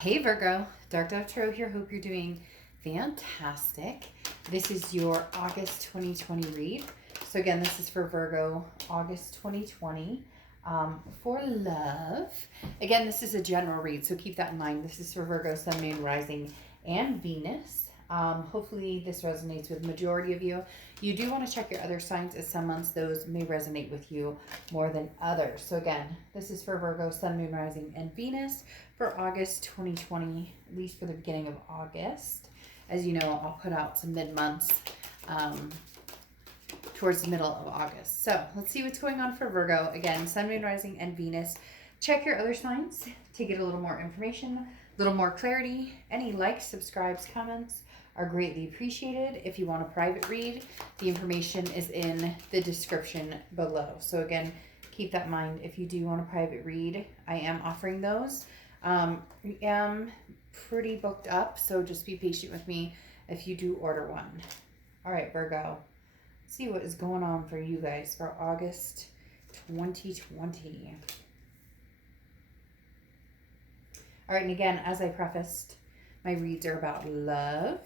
Hey Virgo, Dark Dove Tarot here. Hope you're doing fantastic. This is your August 2020 read. So again, this is for Virgo, August 2020. For love. Again, this is a general read, so keep that in mind. This is for Virgo, Sun, Moon, Rising, and Venus. Hopefully this resonates with the majority of you. You do want to check your other signs, as some months those may resonate with you more than others. So again, this is for Virgo, Sun, Moon, Rising, and Venus for August 2020, at least for the beginning of August. As you know, I'll put out some mid-months towards the middle of August. So let's see what's going on for Virgo. Again, Sun, Moon, Rising, and Venus. Check your other signs to get a little more information, a little more clarity. Any likes, subscribes, comments are greatly appreciated. If you want a private read, the information is in the description below. So again, keep that in mind. If you do want a private read, I am offering those. I am pretty booked up, so just be patient with me if you do order one. All right, Virgo. Let's see what is going on for you guys for August 2020. All right, and again, as I prefaced, my reads are about love.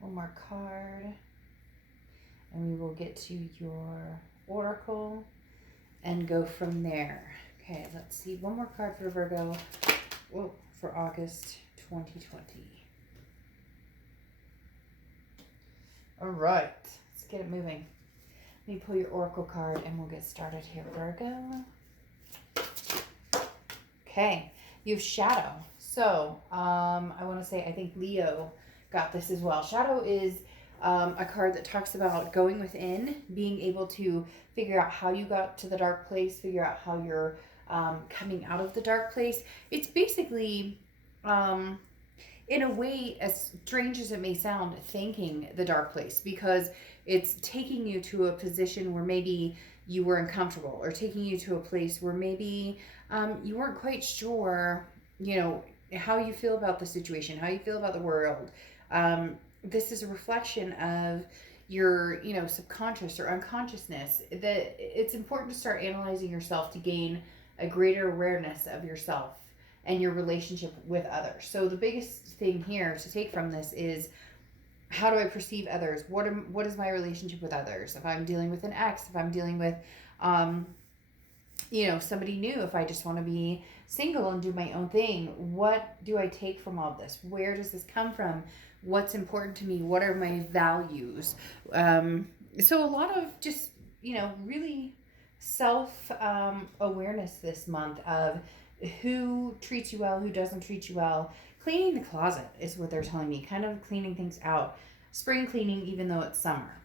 One more card, and we will get to your oracle and go from there. Okay, let's see. One more card for Virgo for August 2020. All right, let's get it moving. Let me pull your oracle card and we'll get started here, Virgo. Okay, you have Shadow. So, I want to say I think Leo got this as well. Shadow is a card that talks about going within, being able to figure out how you got to the dark place, figure out how you're coming out of the dark place. It's basically, in a way, as strange as it may sound, thanking the dark place, because it's taking you to a position where maybe you were uncomfortable, or taking you to a place where maybe you weren't quite sure, how you feel about the situation, how you feel about the world. This is a reflection of your, subconscious or unconsciousness. That it's important to start analyzing yourself to gain a greater awareness of yourself and your relationship with others. So the biggest thing here to take from this is, how do I perceive others? What is my relationship with others? If I'm dealing with an ex, if I'm dealing with, somebody new, if I just want to be single and do my own thing, what do I take from all this? Where does this come from? What's important to me? What are my values? So a lot of just, really self-awareness this month of who treats you well, who doesn't treat you well. Cleaning the closet is what they're telling me, kind of cleaning things out. Spring cleaning, even though it's summer.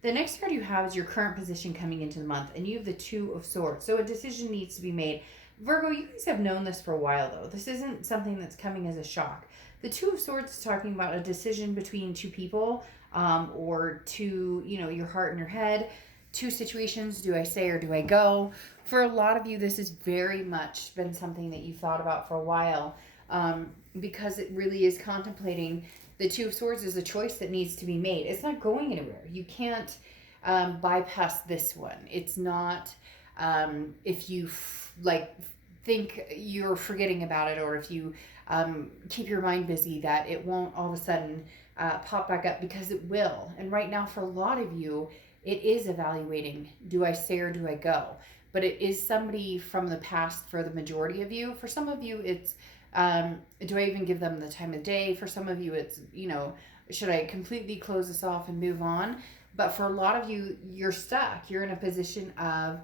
The next card you have is your current position coming into the month, and you have the Two of Swords. So a decision needs to be made. Virgo, you guys have known this for a while, though. This isn't something that's coming as a shock. The Two of Swords is talking about a decision between two people, or two, your heart and your head. Two situations, do I say or do I go? For a lot of you, this has very much been something that you thought about for a while, because it really is contemplating. The Two of Swords is a choice that needs to be made. It's not going anywhere. You can't bypass this one. It's not, if you think you're forgetting about it, or if you keep your mind busy, that it won't all of a sudden pop back up, because it will. And right now, for a lot of you, it is evaluating, do I stay or do I go? But it is somebody from the past for the majority of you. For some of you, it's, do I even give them the time of day? For some of you, it's, should I completely close this off and move on? But for a lot of you, you're stuck. You're in a position of,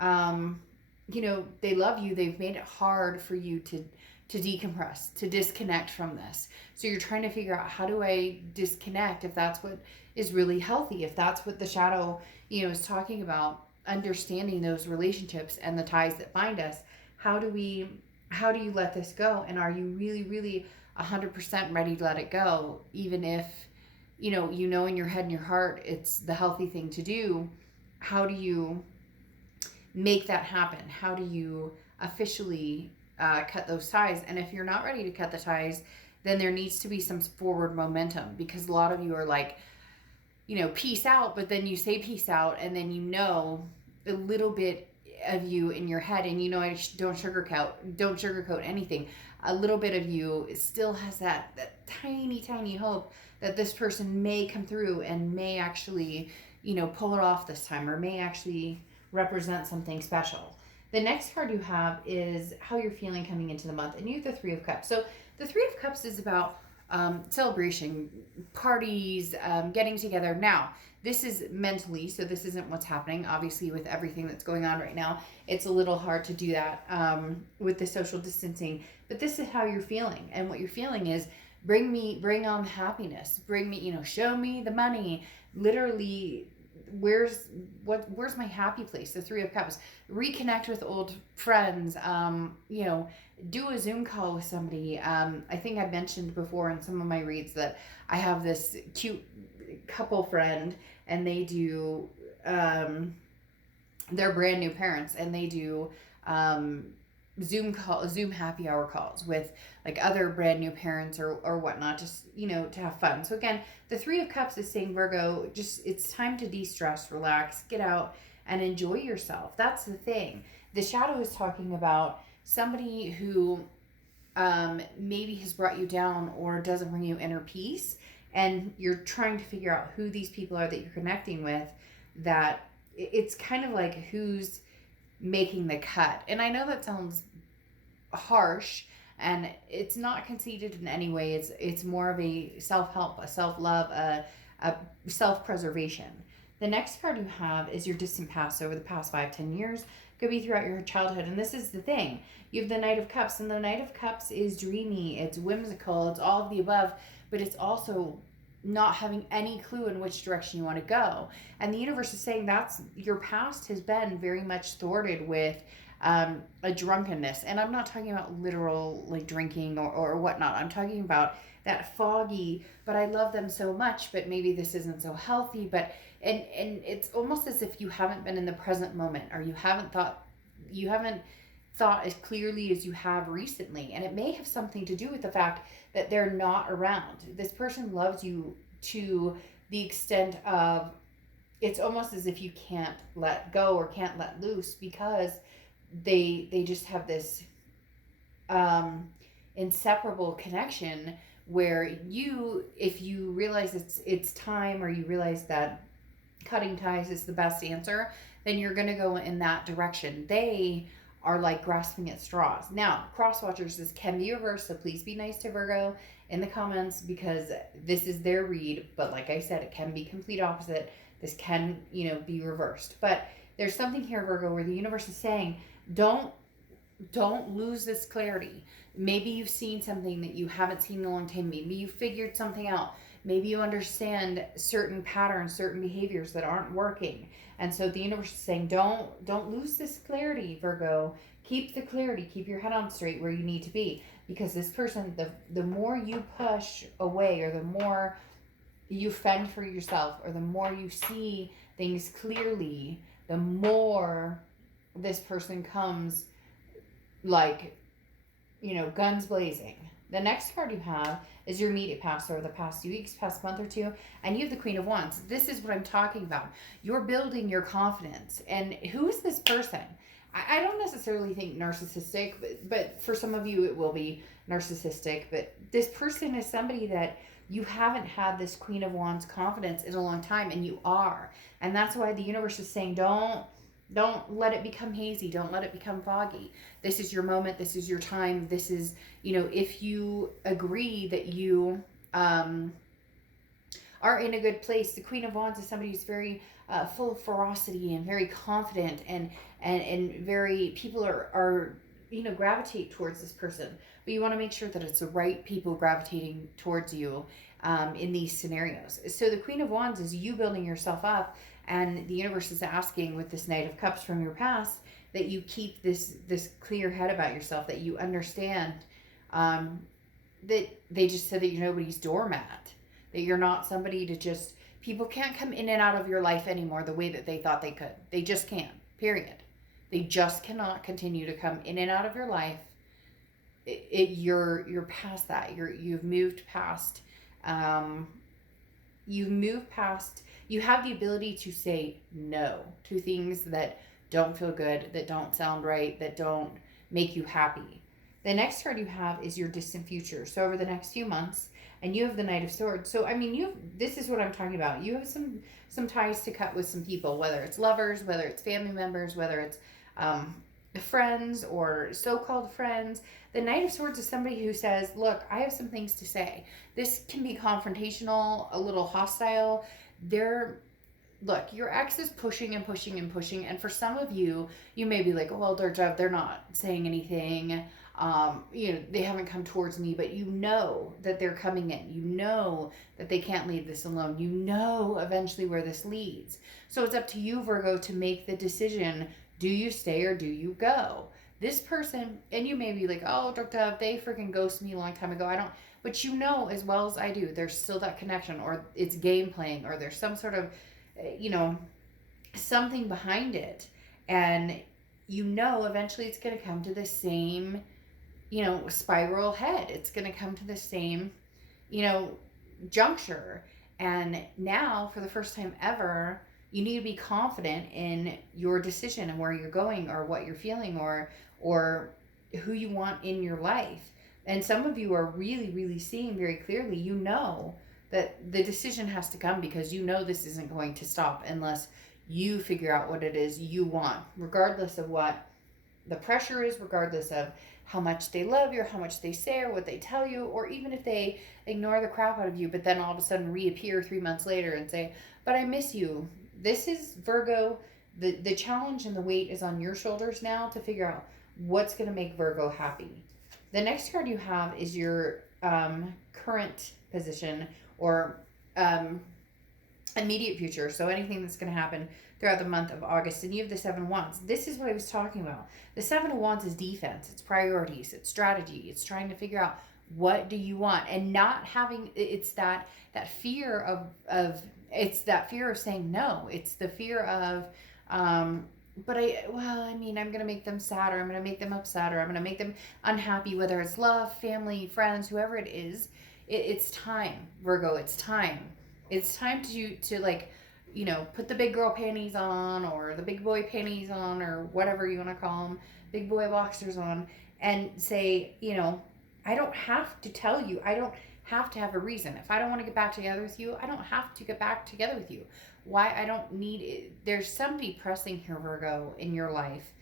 they love you. They've made it hard for you to decompress, to disconnect from this. So you're trying to figure out, how do I disconnect, if that's what is really healthy, if that's what the shadow, is talking about, understanding those relationships and the ties that bind us. How do you let this go? And are you really, really 100% ready to let it go? Even if, in your head and your heart, it's the healthy thing to do. How do you make that happen? How do you officially cut those ties? And if you're not ready to cut the ties, then there needs to be some forward momentum, because a lot of you are like, peace out, but then you say peace out, and then a little bit of you in your head, and I don't sugarcoat anything. A little bit of you still has that tiny hope that this person may come through and may actually, pull it off this time, or may actually represent something special. The next card you have is how you're feeling coming into the month, and you have the Three of Cups. So the Three of Cups is about celebration, parties, getting together. Now, this is mentally, so this isn't what's happening. Obviously, with everything that's going on right now, it's a little hard to do that with the social distancing. But this is how you're feeling, and what you're feeling is bring on happiness, bring me, show me the money. Literally, where's my happy place? The Three of Cups. Reconnect with old friends. Do a Zoom call with somebody. I think I mentioned before in some of my reads that I have this cute couple friend, and they do they're brand new parents, and they do Zoom happy hour calls with like other brand new parents or whatnot, just to have fun. So again, the Three of Cups is saying, Virgo, just it's time to de-stress, relax, get out and enjoy yourself. That's the thing. The Shadow is talking about somebody who maybe has brought you down or doesn't bring you inner peace, and you're trying to figure out who these people are that you're connecting with. That it's kind of like who's making the cut. And I know that sounds harsh, and it's not conceited in any way. It's more of a self-help, a self-love, a self-preservation. The next card you have is your distant past, over the past 5-10 years. Could be throughout your childhood. And this is the thing. You have the Knight of Cups, and the Knight of Cups is dreamy, it's whimsical, it's all of the above, but it's also not having any clue in which direction you want to go. And the universe is saying that's your past has been very much thwarted with a drunkenness. And I'm not talking about literal like drinking or whatnot. I'm talking about that foggy, but I love them so much, but maybe this isn't so healthy. But and it's almost as if you haven't been in the present moment, or you haven't thought as clearly as you have recently. And it may have something to do with the fact that they're not around. This person loves you to the extent of it's almost as if you can't let go or can't let loose, because they just have this inseparable connection where if you realize it's time, or you realize that cutting ties is the best answer, then you're going to go in that direction. They are like grasping at straws. Now, cross watchers, this can be reversed, so please be nice to Virgo in the comments, because this is their read. But like I said, it can be complete opposite. This can, be reversed. But there's something here, Virgo, where the universe is saying, don't lose this clarity. Maybe you've seen something that you haven't seen in a long time. Maybe you figured something out. Maybe you understand certain patterns, certain behaviors that aren't working. And so the universe is saying, don't lose this clarity, Virgo. Keep the clarity. Keep your head on straight where you need to be. Because this person, the more you push away, or the more you fend for yourself, or the more you see things clearly, the more this person comes like, guns blazing. The next card you have is your immediate past, or the past 2 weeks, past month or two, and you have the Queen of Wands. This is what I'm talking about. You're building your confidence. And who is this person? I don't necessarily think narcissistic, but for some of you it will be narcissistic. But this person is somebody that you haven't had this Queen of Wands confidence in a long time, and you are. And that's why the universe is saying, don't let it become hazy. Don't let it become foggy. This is your moment. This is your time. This is, if you agree that you are in a good place. The Queen of Wands is somebody who's very full of ferocity and very confident, and very, people are gravitate towards this person. But you want to make sure that it's the right people gravitating towards you in these scenarios. So the Queen of Wands is you building yourself up. And the universe is asking, with this Knight of Cups from your past, that you keep this clear head about yourself, that you understand that they just said that you're nobody's doormat, that you're not somebody to just, people can't come in and out of your life anymore the way that they thought they could. They just can't, period. They just cannot continue to come in and out of your life. You're past that. You've moved past. You have the ability to say no to things that don't feel good, that don't sound right, that don't make you happy. The next card you have is your distant future. So over the next few months, and you have the Knight of Swords. So I mean, this is what I'm talking about. You have some ties to cut with some people, whether it's lovers, whether it's family members, whether it's friends or so-called friends. The Knight of Swords is somebody who says, look, I have some things to say. This can be confrontational, a little hostile. Look, your ex is pushing and pushing and pushing, and for some of you, you may be like, oh, well, they're not saying anything. They haven't come towards me, but you know that they're coming in. You know that they can't leave this alone. You know eventually where this leads. So it's up to you, Virgo, to make the decision. Do you stay or do you go? This person, and you may be like, oh, Dark Dove, they freaking ghosted me a long time ago. But you know as well as I do, there's still that connection, or it's game playing, or there's some sort of, something behind it. And eventually it's going to come to the same, spiral head. It's going to come to the same, juncture. And now, for the first time ever, you need to be confident in your decision and where you're going, or what you're feeling, or who you want in your life. And some of you are really, really seeing very clearly, that the decision has to come, because this isn't going to stop unless you figure out what it is you want, regardless of what the pressure is, regardless of how much they love you, or how much they say, or what they tell you, or even if they ignore the crap out of you, but then all of a sudden reappear 3 months later and say, but I miss you. This is Virgo. The challenge and the weight is on your shoulders now to figure out what's going to make Virgo happy. The next card you have is your current position, or immediate future. So anything that's going to happen throughout the month of August. And you have the Seven of Wands. This is what I was talking about. The Seven of Wands is defense. It's priorities. It's strategy. It's trying to figure out, what do you want? And not having, it's that fear of it's that fear of saying no. It's the fear of, I'm going to make them sad, or I'm going to make them upset, or I'm going to make them unhappy, whether it's love, family, friends, whoever it is. It's time, Virgo. It's time. It's time to put the big girl panties on, or the big boy panties on, or whatever you want to call them, big boy boxers on, and say, I don't have to tell you. I don't have to have a reason. If I don't want to get back together with you, I don't have to get back together with you. Why? I don't need it. There's somebody pressing here, Virgo, in your life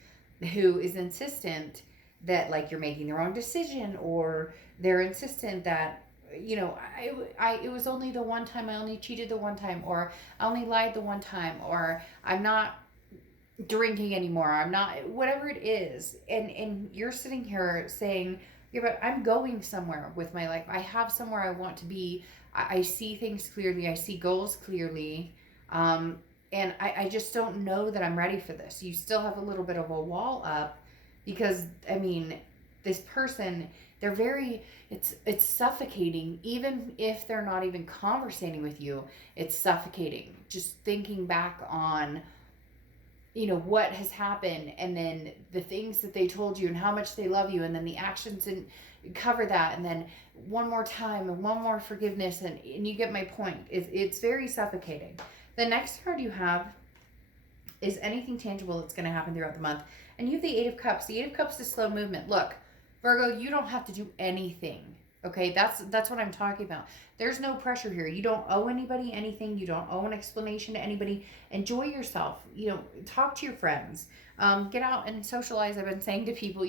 who is insistent that you're making the wrong decision, or they're insistent that, it was only the one time, I only cheated the one time, or I only lied the one time, or I'm not drinking anymore, I'm not, whatever it is. And you're sitting here saying, yeah, but I'm going somewhere with my life. I have somewhere I want to be. I see things clearly. I see goals clearly. And I just don't know that I'm ready for this. You still have a little bit of a wall up, because, this person, they're very, it's suffocating. Even if they're not even conversating with you, it's suffocating. Just thinking back on, what has happened, and then the things that they told you, and how much they love you, and then the actions and cover that, and then one more time, and one more forgiveness, and you get my point. It's very suffocating. The next card you have is anything tangible that's going to happen throughout the month. And you have the Eight of Cups. The Eight of Cups is slow movement. Look, Virgo, you don't have to do anything. Okay, that's what I'm talking about. There's no pressure here. You don't owe anybody anything. You don't owe an explanation to anybody. Enjoy yourself. Talk to your friends. Get out and socialize. I've been saying to people,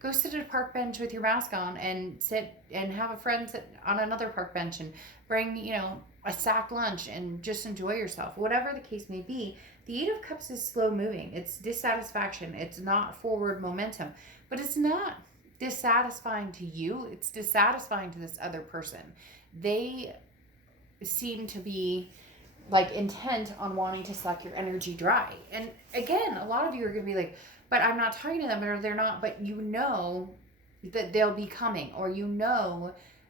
go sit at a park bench with your mask on, and sit and have a friend sit on another park bench, and bring, a sack lunch, and just enjoy yourself. Whatever the case may be, the Eight of Cups is slow moving. It's dissatisfaction. It's not forward momentum. But it's not dissatisfying to you. It's dissatisfying to this other person. They seem to be intent on wanting to suck your energy dry. And again, a lot of you are going to be like, but I'm not talking to them, or they're not, but that they'll be coming, or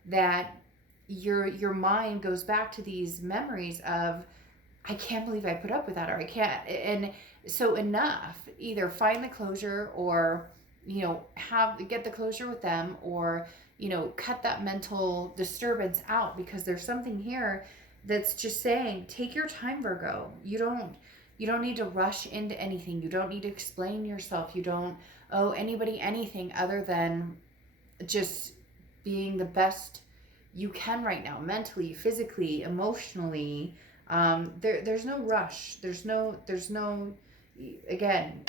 that your mind goes back to these memories of, I can't believe I put up with that, or I can't. And so enough, either find the closure, or get the closure with them, or cut that mental disturbance out, because there's something here that's just saying, take your time, Virgo. You don't You don't need to rush into anything. You don't need to explain yourself. You don't owe anybody anything other than just being the best you can right now, mentally, physically, emotionally. There's no rush. There's no, again,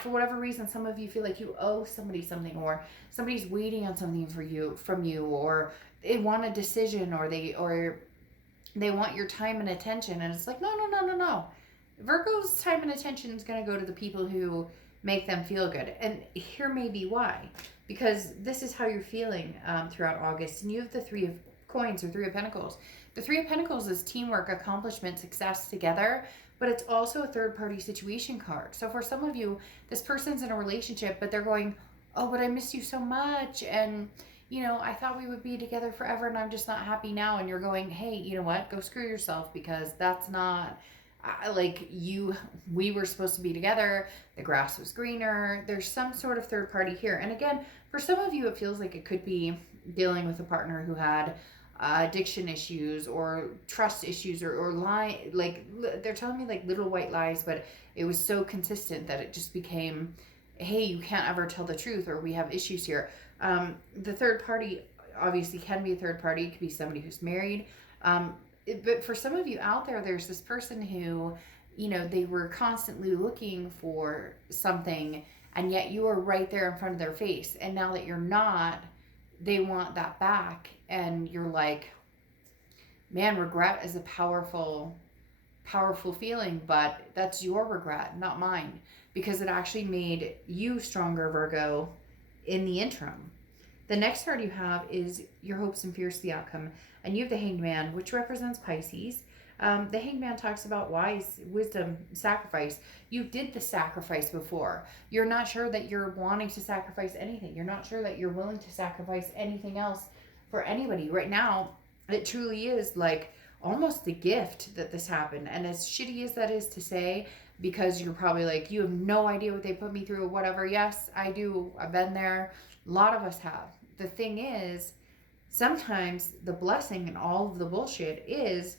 for whatever reason, some of you feel like you owe somebody something, or somebody's waiting on something from you, or they want a decision, or they want your time and attention. And it's like, no, no, no, no, no. Virgo's time and attention is going to go to the people who make them feel good. And here may be why. Because this is how you're feeling throughout August. And you have the Three of Coins, or Three of Pentacles. The Three of Pentacles is teamwork, accomplishment, success together. But it's also a third-party situation card. So for some of you, this person's in a relationship, but they're going, oh, but I miss you so much. And, you know, I thought we would be together forever, and I'm just not happy now. And you're going, hey, you know what? Go screw yourself, because that's not... we were supposed to be together. The grass was greener. There's some sort of third party here. And again, for some of you, it feels like it could be dealing with a partner who had addiction issues, or trust issues, or lie. Like, they're telling me like little white lies, but it was so consistent that it just became, hey, you can't ever tell the truth, or we have issues here. The third party obviously can be a third party. It could be somebody who's married. But for some of you out there, there's this person who, you know, they were constantly looking for something, and yet you are right there in front of their face. And now that you're not, they want that back. And you're like, man, regret is a powerful, powerful feeling, but that's your regret, not mine, because it actually made you stronger, Virgo, in the interim. The next card you have is your hopes and fears, the outcome. And you have the Hanged Man, which represents Pisces. The Hanged Man talks about wisdom, sacrifice. You did the sacrifice before. You're not sure that you're wanting to sacrifice anything. You're not sure that you're willing to sacrifice anything else for anybody. Right now, it truly is like almost a gift that this happened. And as shitty as that is to say, because you're probably like, you have no idea what they put me through or whatever. Yes, I do. I've been there. A lot of us have. The thing is, sometimes the blessing in all of the bullshit is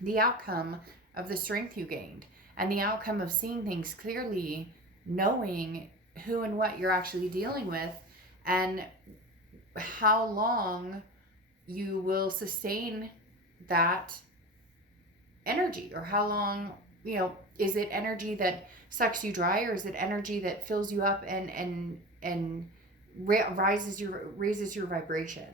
the outcome of the strength you gained, and the outcome of seeing things clearly, knowing who and what you're actually dealing with, and how long you will sustain that energy, or how long, you know, is it energy that sucks you dry, or is it energy that fills you up and raises your vibration?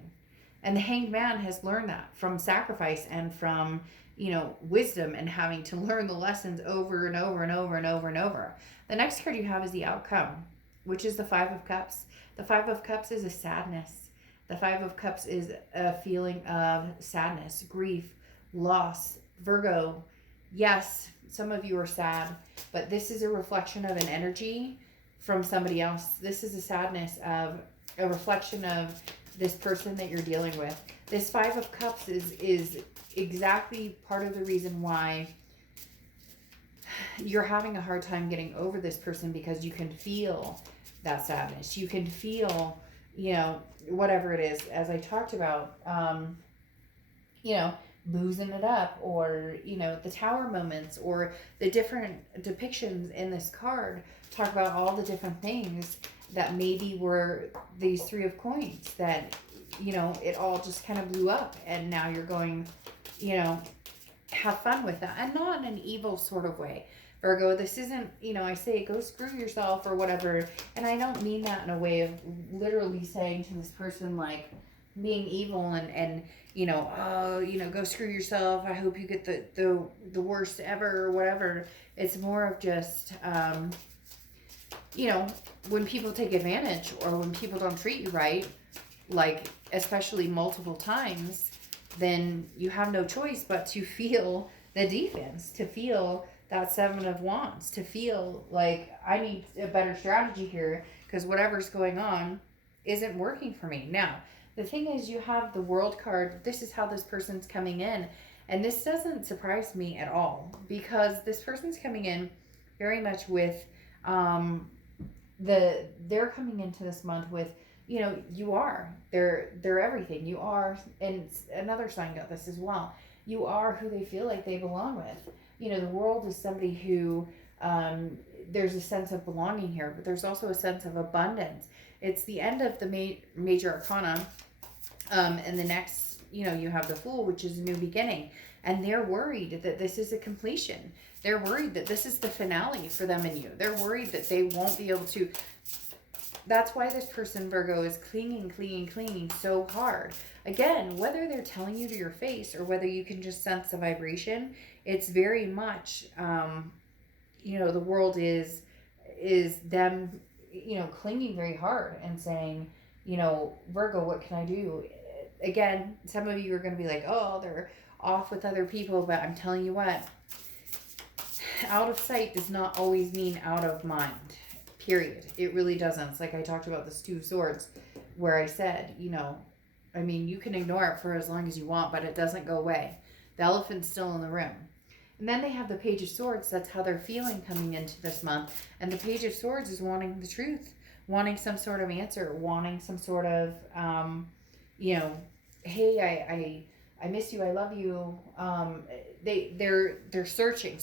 And the Hanged Man has learned that from sacrifice and from, you know, wisdom, and having to learn the lessons over and over and over and over and over. The next card you have is the outcome, which is the Five of Cups. The Five of Cups is a sadness. The Five of Cups is a feeling of sadness, grief, loss. Virgo, yes, some of you are sad, but this is a reflection of an energy from somebody else. This is a sadness of a reflection of this person that you're dealing with. This Five of Cups is exactly part of the reason why you're having a hard time getting over this person, because you can feel that sadness. You can feel, you know, whatever it is, as I talked about, you know, losing it up, or, you know, the tower moments, or the different depictions in this card talk about all the different things that maybe were these Three of Coins, that, you know, it all just kind of blew up, and now you're going, you know, have fun with that, and not in an evil sort of way. Virgo, this isn't, you know, I say go screw yourself or whatever, and I don't mean that in a way of literally saying to this person, like, being evil and you know, oh, you know, go screw yourself, I hope you get the worst ever or whatever. It's more of just, you know, when people take advantage, or when people don't treat you right, like, especially multiple times, then you have no choice but to feel the defense, to feel that Seven of Wands, to feel like, I need a better strategy here, because whatever's going on isn't working for me. Now, the thing is, you have the World card. This is how this person's coming in. And this doesn't surprise me at all, because this person's coming in very much with, they're coming into this month with, you know, they're everything. You are, and another sign got this as well. You are who they feel like they belong with. the world is somebody who, there's a sense of belonging here, but there's also a sense of abundance. It's the end of the major arcana. And the next, you have the Fool, which is a new beginning. And they're worried that this is a completion. They're worried that this is the finale for them and you. They're worried that they won't be able to. That's why this person, Virgo, is clinging so hard. Again, whether they're telling you to your face or whether you can just sense the vibration, it's very much, the world is them, clinging very hard and saying, Virgo, what can I do? Again, some of you are going to be like, oh, they're off with other people, but I'm telling you what, out of sight does not always mean out of mind, period. It really doesn't. It's like I talked about this Two of Swords, where I said, you can ignore it for as long as you want, but it doesn't go away. The elephant's still in the room. And then they have the Page of Swords. That's how they're feeling coming into this month. And the Page of Swords is wanting the truth, wanting some sort of answer, wanting some sort of, hey, I miss you, I love you. They're searching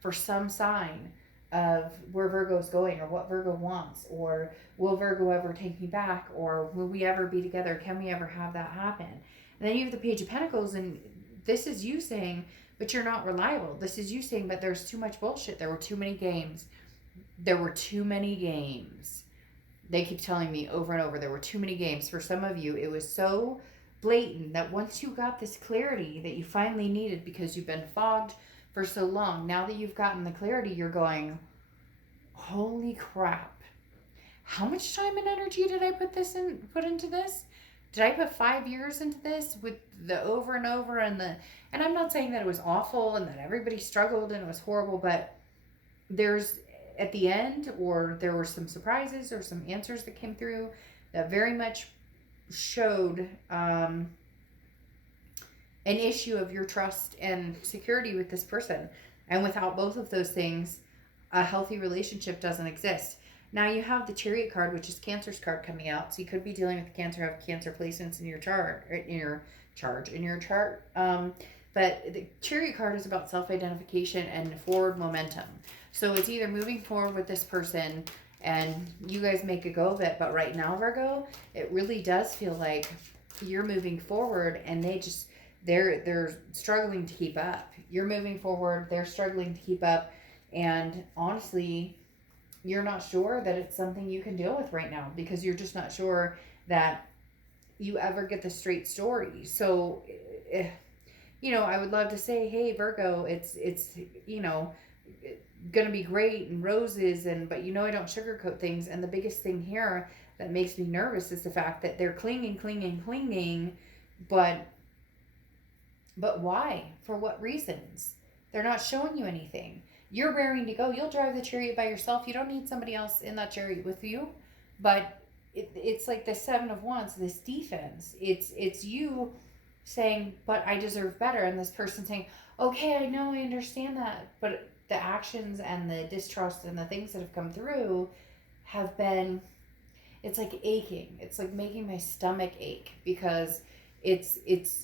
for some sign of where Virgo's going or what Virgo wants, or will Virgo ever take me back, or will we ever be together? Can we ever have that happen? And then you have the Page of Pentacles, and this is you saying, but you're not reliable. This is you saying, but there's too much bullshit. There were too many games. They keep telling me over and over, there were too many games. For some of you, it was so blatant that once you got this clarity that you finally needed because you've been fogged for so long, now that you've gotten the clarity, you're going, holy crap. How much time and energy did I put into this? Did I put 5 years into this with the over and over and I'm not saying that it was awful and that everybody struggled and it was horrible, but there's at the end, or there were some surprises or some answers that came through that very much showed an issue of your trust and security with this person. And without both of those things, a healthy relationship doesn't exist. Now you have the Chariot card, which is Cancer's card coming out. So you could be dealing with Cancer, have Cancer placements in your chart, but the Chariot card is about self-identification and forward momentum. So it's either moving forward with this person and you guys make a go of it. But right now, Virgo, it really does feel like you're moving forward and they're struggling to keep up. You're moving forward, they're struggling to keep up. And honestly, you're not sure that it's something you can deal with right now because you're just not sure that you ever get the straight story. So, I would love to say, hey, Virgo, it's gonna be great and roses, but I don't sugarcoat things. And the biggest thing here that makes me nervous is the fact that they're clinging, but why? For what reasons? They're not showing you anything. You're raring to go. You'll drive the Chariot by yourself. You don't need somebody else in that Chariot with you. But it's like the Seven of Wands, this defense. It's you saying, but I deserve better. And this person saying, okay, I know, I understand that. But the actions and the distrust and the things that have come through have been, it's like aching. It's like making my stomach ache because it's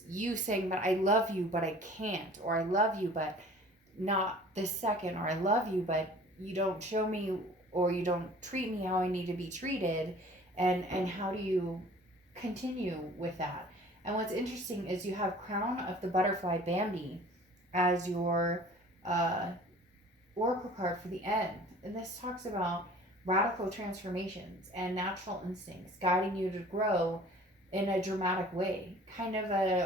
you saying, but I love you, but I can't. Or I love you, but not this second. Or I love you, but you don't show me or you don't treat me how I need to be treated. And how do you continue with that? And what's interesting is you have Crown of the Butterfly Bambi as your oracle card for the end. And this talks about radical transformations and natural instincts guiding you to grow in a dramatic way. Kind of like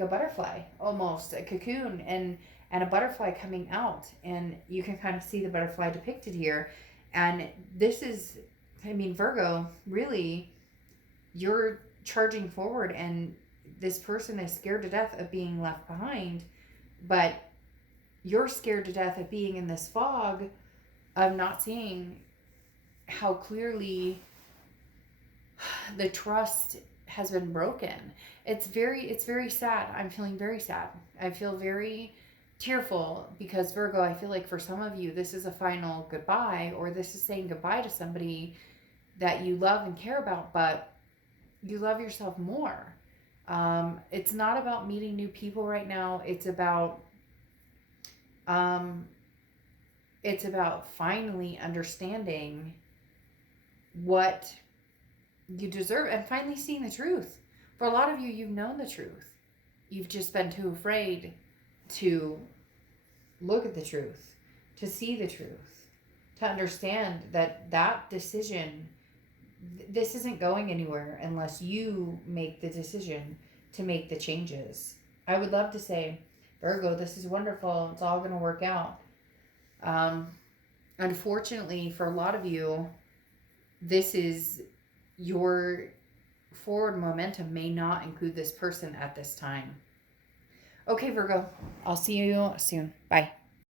a butterfly, almost a cocoon, and a butterfly coming out. And you can kind of see the butterfly depicted here. And this is, Virgo, really, you're charging forward and this person is scared to death of being left behind, but you're scared to death of being in this fog of not seeing how clearly the trust has been broken. It's very sad. I'm feeling very sad. I feel very tearful because, Virgo, I feel like for some of you, this is a final goodbye, or this is saying goodbye to somebody that you love and care about, but you love yourself more. It's not about meeting new people right now. Um, it's about finally understanding what you deserve and finally seeing the truth. For a lot of you, you've known the truth. You've just been too afraid to look at the truth, to see the truth, to understand that that decision, this isn't going anywhere unless you make the decision to make the changes. I would love to say, Virgo, this is wonderful. It's all going to work out. Unfortunately, for a lot of you, this is your forward momentum may not include this person at this time. Okay, Virgo, I'll see you soon. Bye.